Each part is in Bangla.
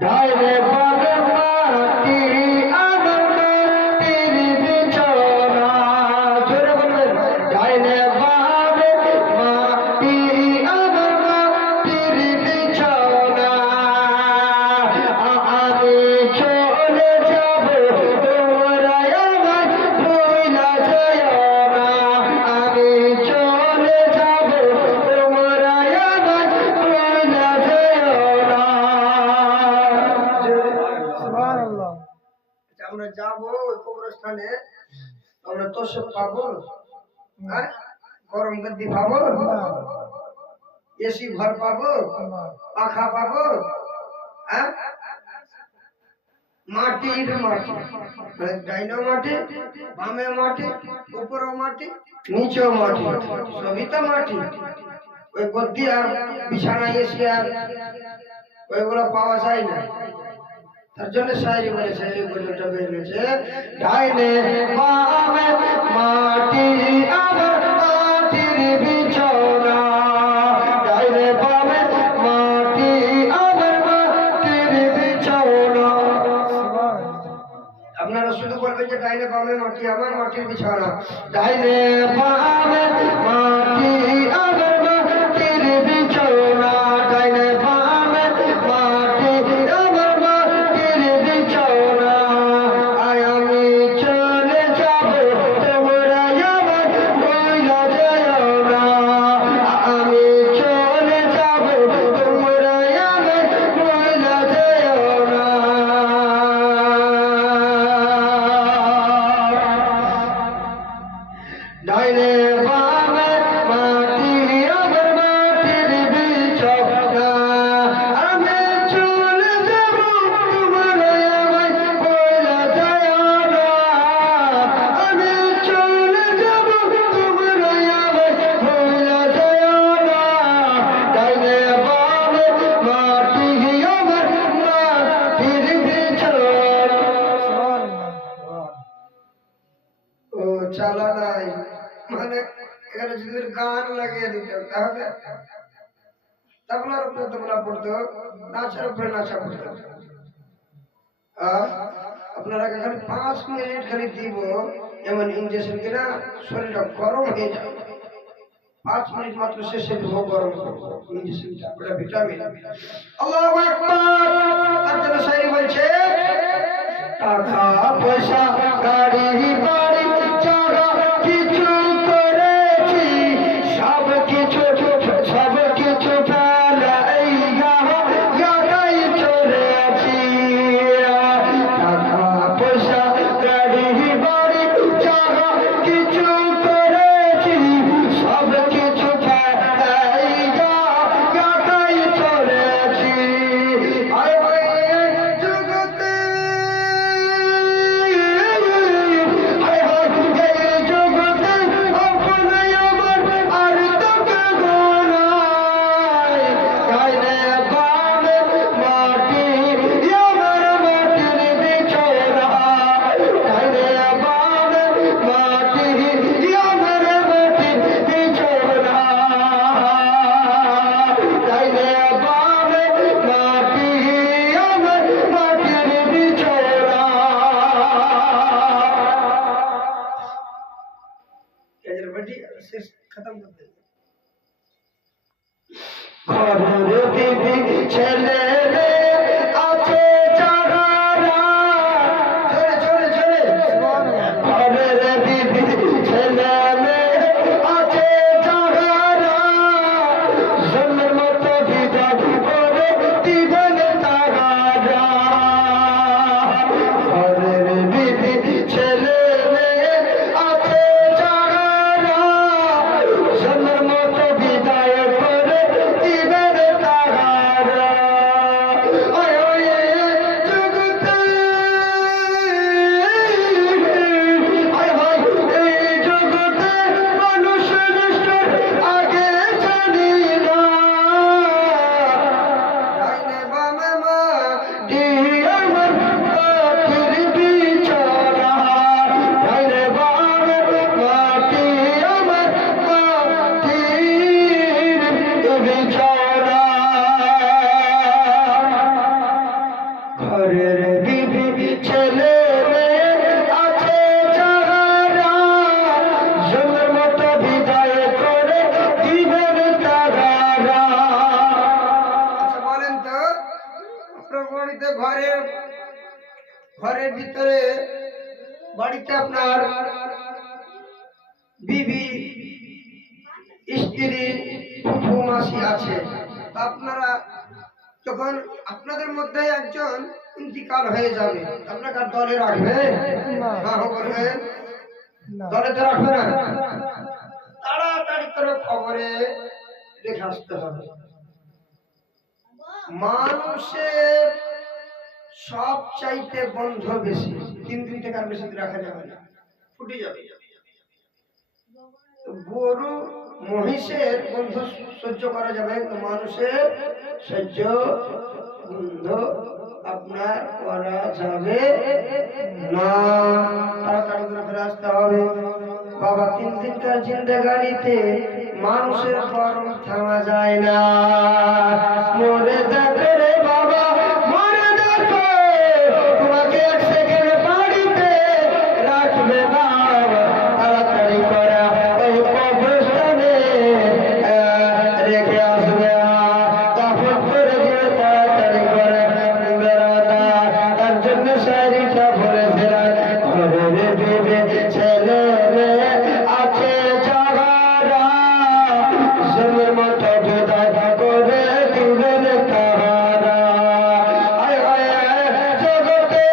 ডাইরে বাবে মাটি আমার মাটির বিছানা জোরে বলবেন ডাইরে বাবে মাটি আমার মাটির বিছানা আমি চলে যাব তোমরা আমায় ভুইলা যাও না আমি চলে যাব তোমরা আমায় ভুইলা যাও না সুবহানাল্লাহ। আমরা যাব ওই কবরস্থানে আমরা তোষক পাবো হ্যাঁ গরম গদ্দি পাবো এসি ঘর পাবো পাখা পাবো হ্যাঁ মাটির মাটি মানে ডাইনো মাটি বামে মাটি উপরও মাটি নিচেও মাটি সবই তো মাটি ওই গদ্দি আর বিছানা এসি আর ওইগুলো পাওয়া যায় না তার জন্য শায়রি বলেছে এই গজলটা বেরিয়েছে ডাইনে বামে মাটি আমার মাটির বিছানা ডাইনে বামে মাটি আমার মাটির বিছানা আপনারা শুধু বলবেন যে ডাইনে বামে মাটি আমার মাটির বিছানা ডাইনে বামে মাটি আমার মাটির বিছানা ডাইনে বামে মাটি আমার মাটির বিছানা আয় আমি চলে যাব তোমরা আমার ভুইলা যাও না আমি চলে যাব তোমরা আমার ভুইলা যাও না ডাইনে বামে মাটি আমার মাটির বিছানা আমি চলে যাব তোমরা আমায় ভুইলা যাও না আমি চলে যাব তোমরা আমায় ভুইলা যাও না ডাইনে বামে মাটি আমার মাটির বিছানা ও চালা নাই মানে এখানে যদি গান লাগিয়ে দিত তাহলে তবলার উপরে তবলা পড়তো নাচার উপরে নাচা পড়তো আপনারা খালি 5 মিনিট খালি দিব এমন ইঞ্জেকশন কিনা শরীরটা গরম হয়ে যাবে 5 মিনিট মাত্র শেষে দেবো গরম ইঞ্জেকশনটা ওটা ভিটামিন আল্লাহু আকবার তার জন্য শায়রি বলছে টাকা পয়সা গাড়ি বাড়ি জায়গা কিছু করেছি সব কিছু ফেলাইয়া গাড়াই চলেছি টাকা পয়সা গাড়ি বাড়ি জায়গা কিছু করেছি সব কিছু ফেলাইয়া গাড়াই চলেছি আয় জগতে खत्म कर देंगे ছেলে আছে চাহারা চলে চলে চলে ঘরের দিদি ছেলে আছে চাহারা জন্মের মতো দিদা করে দিবেন তারা ঘরের দিদি ছেলে আছে চাহারা জন্মের মতো বিদায় করে দিবেন তারা ঘরের ভিতরে বাড়িতে আপনার বিবি স্ত্রী ফুফু মাসি আছে, আপনারা যখন আপনাদের মধ্যে একজন ইন্তিকাল হয়ে যাবে আপনাকে দলে রাখবে দলে তো রাখবে না, তাড়াতাড়ি করে খবরে রেখে আসতে হবে। মানুষের সব চাইতে বন্ধ বেশি, 3 দিন থেকে আর বেশি রাখা যাবে না, ফুটে যাবে। গরু মহিষের গন্ধ সহ্য করা যাবে, তো মানুষের সহ্য গন্ধ আপনার করা যাবে না, তাড়াতাড়ি করে ফেলে আসতে হবে। বাবা 3 দিনকার জিন্দেগানিতে মানুষের গরম থামা যায় না। মরে দেখে রে বাবা, মরে দেখো, তোমাকে 1 সেকেন্ড বাড়িতে রাখবে না, তাড়াতাড়ি করে ওই কবরস্থানে রেখে আসবে, কাফন করে দিয়ে তাড়াতাড়ি করে বেড়াতা, তার জন্য শাড়িটা ভরে ফেরা ঘরে দেবে ছেলে আছে যারা জন্মের মতো বিদায় করে দিলেন তাহারা। আয় আয় জগতে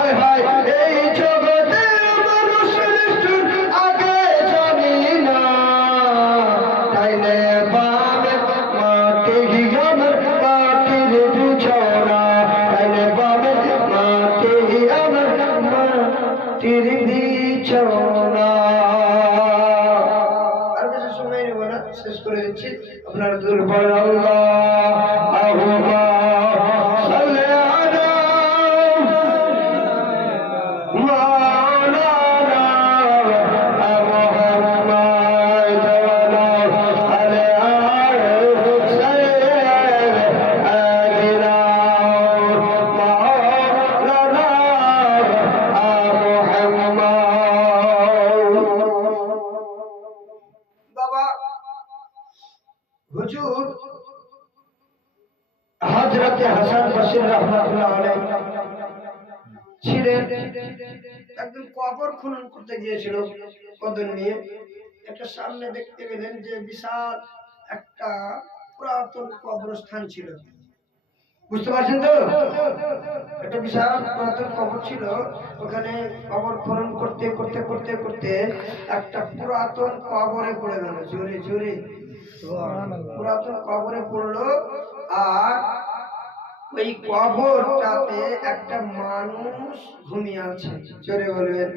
আয় হায় এই জগতে মানুষ নিষ্ঠুর আগে জানি না, তাইলে বামে মাটি আমার মাটির বিছানা, তাইলে বামে মাটি আমার মাটির বিছানা। আর বেশি সময় নেব না, শেষ করে দিচ্ছি। আপনার দুর্বল আল্লাহুম্মা সাল্লি আলা মাওলানা মুহাম্মাদ ওয়া আলা আলিহি সাইয়্যিদিনা মাওলানা মুহাম্মদ। বাবা হুজুর হযরতে হাসান বসরি রাহমাতুল্লাহ আলাইহি ছিলেন, একদিন কবর খনন করতে গিয়েছিল কদর নিয়ে, একটা সামনে দেখতে পেলেন যে বিশাল একটা পুরাতন কবরস্থান ছিল, বুঝতে পারছেন তো, একটা বিশাল পুরাতন কবর ছিল, ওখানে কবর খনন করতে করতে করতে করতে একটা পুরাতন কবরে পড়ে গেল, জোরে জোরে পুরাতন কবরে পড়লো, আর ওই কবরটাতে একটা মানুষ ঘুমিয়ে আছে, জোরে বলবেন।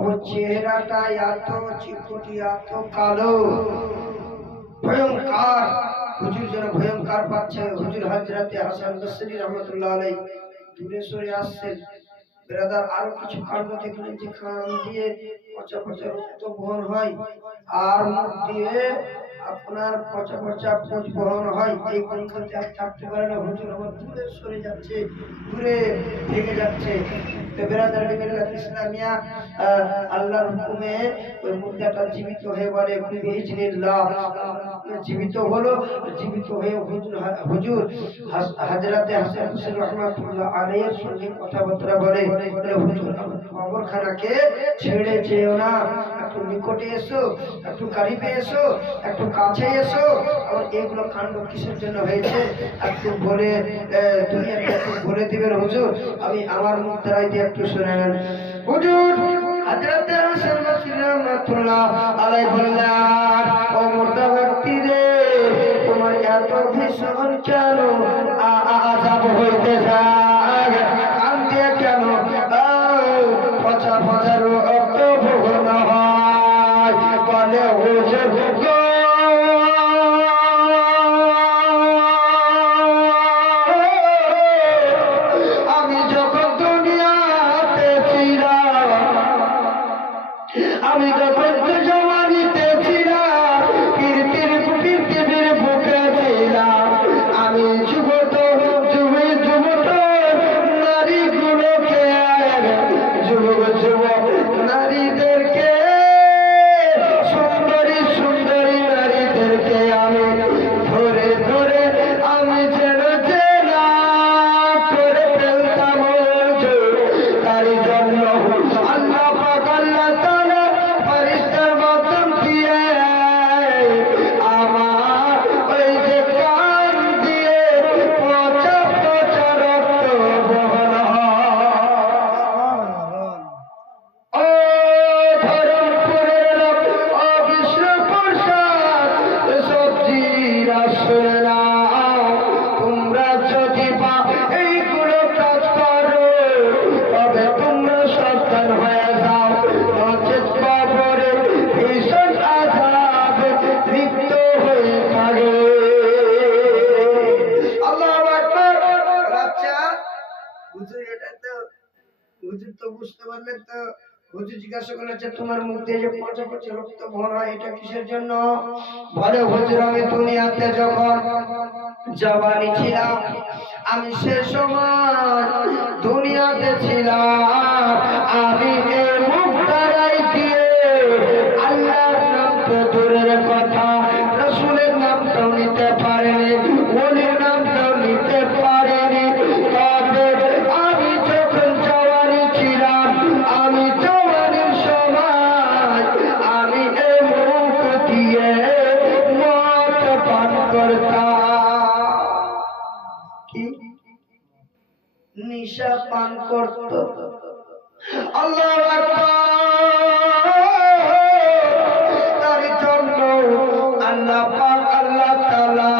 ওর চেহারাটা এত চিকুটি, এত কালো, ভয়ঙ্কর, হুজুর যেন ভয়ঙ্কর পাচ্ছে। হুজুর হযরতে হাসান বসরি রাহমাতুল্লাহ আলাইহি দূরে সরে আসছেন। ব্রাদার আরো কিছু কাণ্ড দেখলেন যে কান দিয়ে পচা পচা রক্ত বহন হয়, আর মুখ দিয়ে আপনার পচা পচা পুঁজ বহন হয়, এই কনকনতে আর থাকতে পারে না। হুজুর আমার দূরে সরে যাচ্ছে, দূরে ভেঙে যাচ্ছে। তো ব্রাদার ইসলামিয়া আল্লাহর হুকুমে ওই মুর্দাটা জীবিত হয়ে বলে বিইজনিল্লাহ, জীবিত হলো, জীবিত হয়ে হুজুর হযরতে হাসান বসরি রাহমাতুল্লাহ আলাইহির সঙ্গে কথাবার্তা বলে, হুজুর কবরখানাকে ছেড়ে যেও না, একটু নিকটে এসো, একটু কারিবে এসো, একটু কাছে এসো, আর এগুলো কাণ্ড কিসের জন্য হয়েছে একটু বলে দুনিয়াকে একটু বলে দিবেন হুজুর, আমি আমার মুখ দ্বারাই দিয়ে একটু শুনে নেন। হুজুর হযরতে হাসান বসরি রাহমাতুল্লাহ আলাইহি বললেন, ও মুর্দা ব্যক্তি রে, তোমার এত ভীষণ কেন আযাব হইতেছে, কান দিয়ে কেন পচা পচা রক্ত বহন হয়, বলে হুজুর গো আমি যখন দুনিয়াতে ছিলাম, আমি যখন জওয়ানিতে ছিলাম, পৃথিবীর বুকে ছিলাম, আমি যুবত নারীগুলোকে, যুবক নারীদেরকে সুন্দরী সুন্দরী বুঝতে পারলেন তো? হুজুর জিজ্ঞাসা করলো যে তোমার মুখ দিয়ে যে পচা পচা রক্ত বের হয় এটা কিসের জন্য? বলে হুজুর আমি দুনিয়াতে যখন জওয়ানি ছিলাম, আমি সে সময় দুনিয়াতে ছিলাম, আমি এই মুখ দ্বারাই দিয়ে আল্লাহর নাম তো দূরের কথা, রাসূলের নামটাও নিতে পারিনি, ওলির নামটাও নিতে পারিনি। তবে আমি যখন জওয়ানি ছিলাম, আমি জওয়ানির সময় আমি এই মুখ দিয়ে মদ পান করতাম। কি নিশা পান করত। আল্লাহু আকবার। তার জন্য আল্লাহ পাক আল্লাহ তাআলা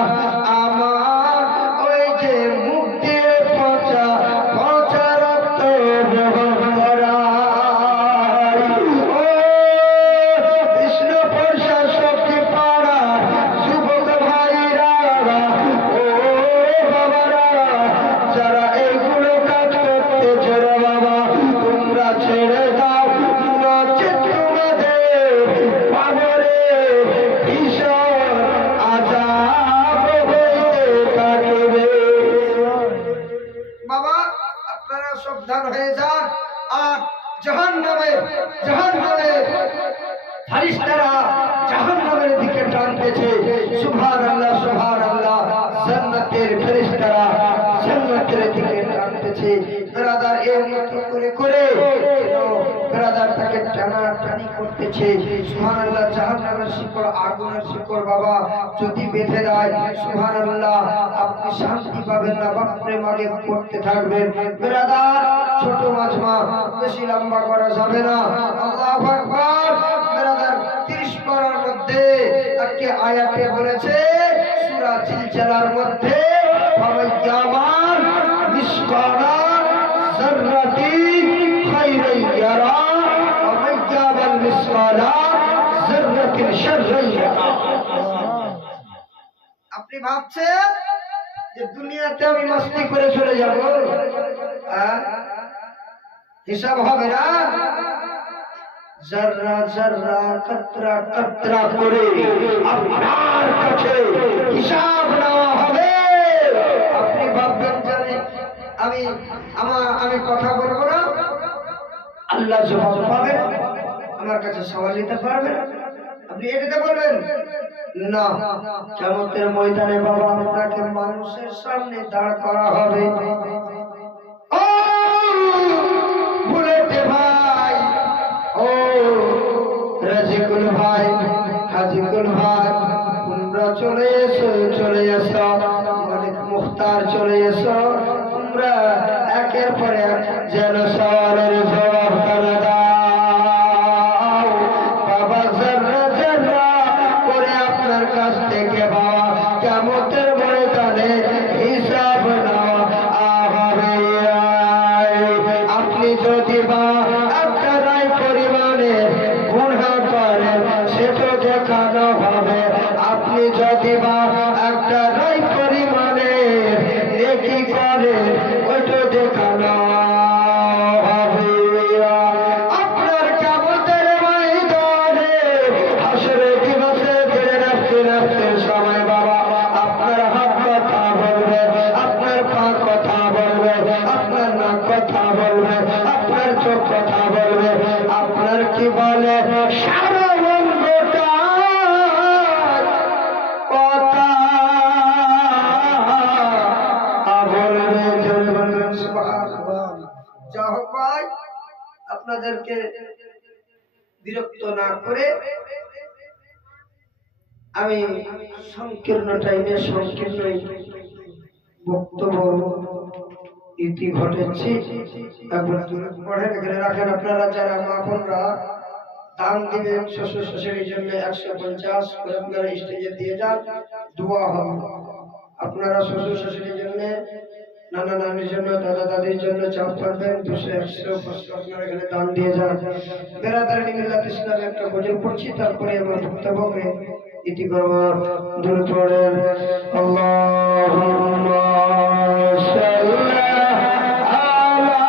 আমার ওই যে মুখ দিয়ে পচা পচা রক্ত বহন করায়। ও কৃষ্ণপুর শক্তি পাড়া যুবক ভাইরা, ও বাবারা, যারা এইগুলো কাজ করতে ছেড়ে বাবা তোমরা ছেড়ে দাও, নচেৎ তোমাদের পাগলে ভীষণ আযাব হইতে থাকবে। বাবা আপনারা সাবধান হয়ে যান। আর জাহান্নামে ফারিস্তারা জাহান্নামের দিকে টানতেছে। সুবহানাল্লাহ সুবহানাল্লাহ। জান্নাতের ফেরেশতারা জান্নাতের দিকে টানতেছে। ব্রাদার এর মতো করে করে ব্রাদার তাকে টানাটানি করতেছে। সুবহানাল্লাহ। জাহান্নামের শিকড় আগুনের শিকড় বাবা যদি বেঁধে দেয়, সুবহানাল্লাহ, আপনি শান্তি পাবেন না, বাপরে মাগে করতে থাকবেন। ব্রাদার ছোট মাজমা বেশি লম্বা করা যাবে না। আল্লাহু আকবার। ব্রাদার 30 পারার মধ্যে একটি আয়াতে বলেছে সূরা জিলজালার মধ্যে, ফামাইয়ামান মিসকালা যাররাতিন খায়রান ইয়ারা ওয়া মাইয়ামান মিসকালা যাররাতিন শাররান ইয়ারা। আপনি ভাবছেন যে দুনিয়াতে আমি মস্তি করে চলে যাব, হিসাব হবে না? জর্রা জর্রা কতরা কতরা করে আপনার কাছে হিসাব নেওয়া হবে। আপনি ভাববেন যে আমি কথা বলবো না, আল্লাহ জবাব পাবেন, আমার কাছে সওয়াল নিতে পারবেন, আপনি এটাতে বলবেন না। কিয়ামতের ময়দানে বাবা আপনাকে মানুষের সামনে দাঁড় করা হবে। ও বুলেটে ভাই, ও রাজিকুল ভাই, হাজিকুল ভাই, তোমরা চলে এসো, চলে এসো। মালিক মুখতার চলে এসো। তোমরা একের পর এক যেন সওয়ালের জবাব করে দাও। বাবা জাররা জাররা করে আপনার কাছ থেকে বাবা কিয়ামতের ময়দানে হিসাব নেওয়া হবে। আপনি যদি বা একটা রায় পরিমাণে গুনাহ করেন সেটা দেখানো হবে। আপনি যদি বা একটা রায় পরিমাণে নেকি করেন ওইটা দেখানো হবে। আপনার কিয়ামতের ময়দানে হাসরের দিবসে ফিরে রাখতে সময় বাবা আপনার হাত কথা বলবে, আপনার পা কথা বলবে, আপনার নাক কথা বলবে, আপনার চোখ কথা বলবে, আপনার কি বলে সারা অঙ্গটা কথা বলবে। জোরে বলবেন সুবহানাল্লাহ। যা হোক ভাই, আপনাদেরকে বিরক্ত না করে আমি সংকীর্ণ টাইমে সংকীর্ণ বক্তব্য ইতি ঘটেছি। একবার পড়েন, এখানে রাখেন। আপনারা যারা মা বোনরা দান দিবেন শ্বশুর শাশুড়ির জন্য 150 করে আপনারা স্টেজে দিয়ে যান, দোয়া হবে। আপনারা শ্বশুর শাশুড়ির জন্য, নানা নানির জন্য, দাদা দাদির জন্য চাপ করবেন 200 100 500 আপনারা এখানে দান দিয়ে যান। বেরাদারি মিল্লাত ইসলামে একটা গজল পড়ছি, তারপরে আমার বক্তব্যকে ইতি করব। দরুদ পড়েন। আল্লাহুম্মা সাল্লি আলা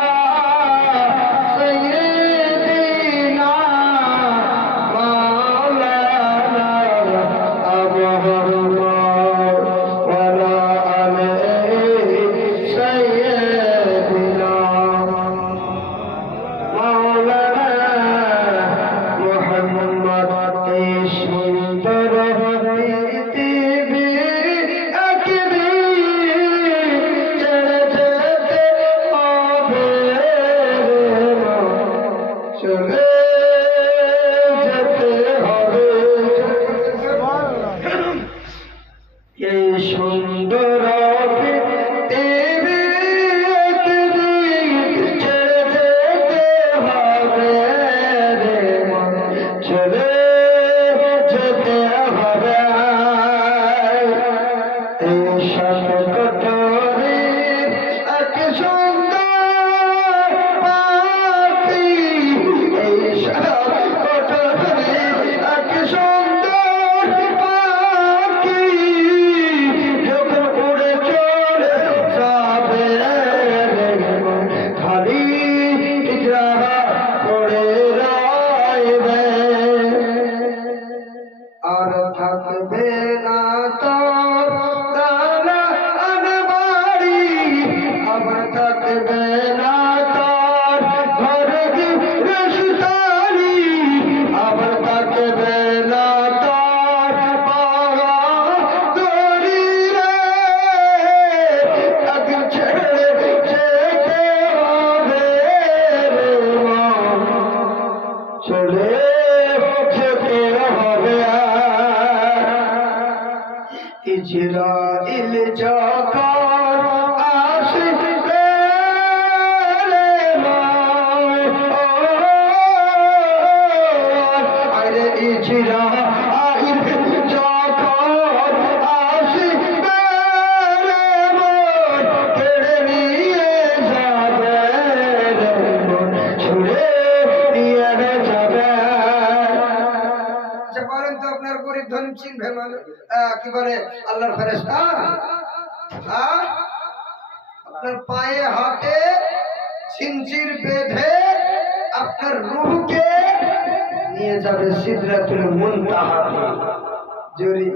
আর থাকবে না তোর দালান বাড়ি, আবার থাকবে না তোর ঘর গৃহস্থালি, আবার থাকবে না তোর বাহাদুরি রে, তাকে ছেড়ে যেতে হবে রে মন, চলে যেতে হবে। ইজরাইল যখন আসবে রে মন, আরে ইজরাইল যখন আসবে রে মন, কেড়ে নিয়ে যাবে রে মন, ছুড়ে নিয়ে যাবে। আচ্ছা বলেন তো আপনার গরিব ধনী চিনবে মানুষ কি বলে আল্লাহর ফেরেশতা? আপনার পায়ে হাতে জিনজির বেঁধে আপনার রূহকে নিয়ে যাবে সিদরাতুল মুনতাহা। জোরে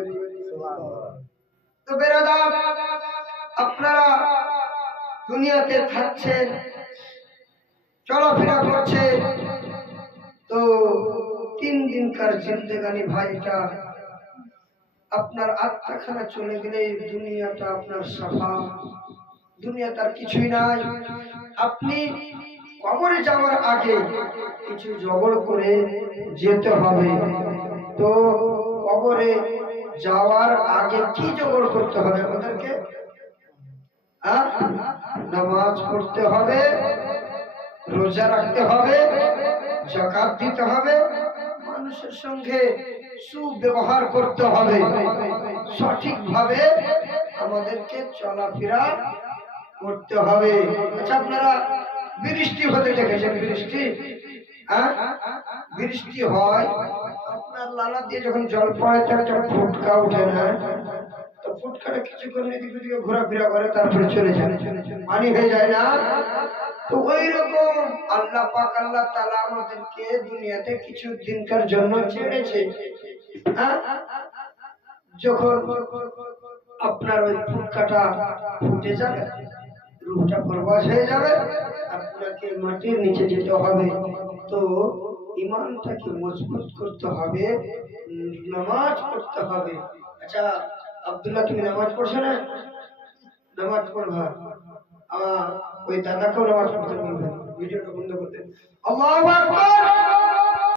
তো বেরাদার, আপনারা দুনিয়াতে থাকছেন, চলাফেরা করছেন, তো 3 দিনকার জিন্দেগানি ভাইটা, আপনার আত্মাখানা চলে গেলে দুনিয়াটা আপনার সাফা, দুনিয়া তার কিছুই নাই। আপনি কবরে যাওয়ার আগে কিছু জবর করে যেতে হবে। তো কবরে যাওয়ার আগে কি জবর করতে হবে আমাদেরকে? নামাজ পড়তে হবে, রোজা রাখতে হবে, যাকাত দিতে হবে, মানুষের সঙ্গে সুব্যবহার করতে হবে, সঠিকভাবে আমাদেরকে চলাফেরা করতে হবে। আচ্ছা আপনারা বৃষ্টি হতে দেখেছেন? বৃষ্টি বৃষ্টি হয়, আপনার লালা দিয়ে যখন জল পড়ে তো একটা ফুটকা উঠে না, তো ফুটকাটা কিছুক্ষণ এদিক ওদিকে ঘোরাফেরা করে, তারপরে চলে যায়, পানি হয়ে যায় না? তো ওই রকম আল্লাহ পাক আল্লাহ তাআলা আমাদেরকে দুনিয়াতে কিছু দিনকার জন্য ছেড়েছে। যখন আপনার ওই ফুটকাটা ফুটে যাবে, রূহটা পরবাস হয়ে যাবে, আপনাকে মাটির নিচে যেতে হবে। তো ঈমানটাকে মজবুত করতে হবে, নামাজ পড়তে হবে। আচ্ছা আব্দুল্লাহ, তুমি নামাজ পড়ছো না? নামাজ পড়বা, ওই দাদাকেও নামাজ পড়তে বলবেন, ভিডিওটা বন্ধ করতে। আল্লাহু আকবার।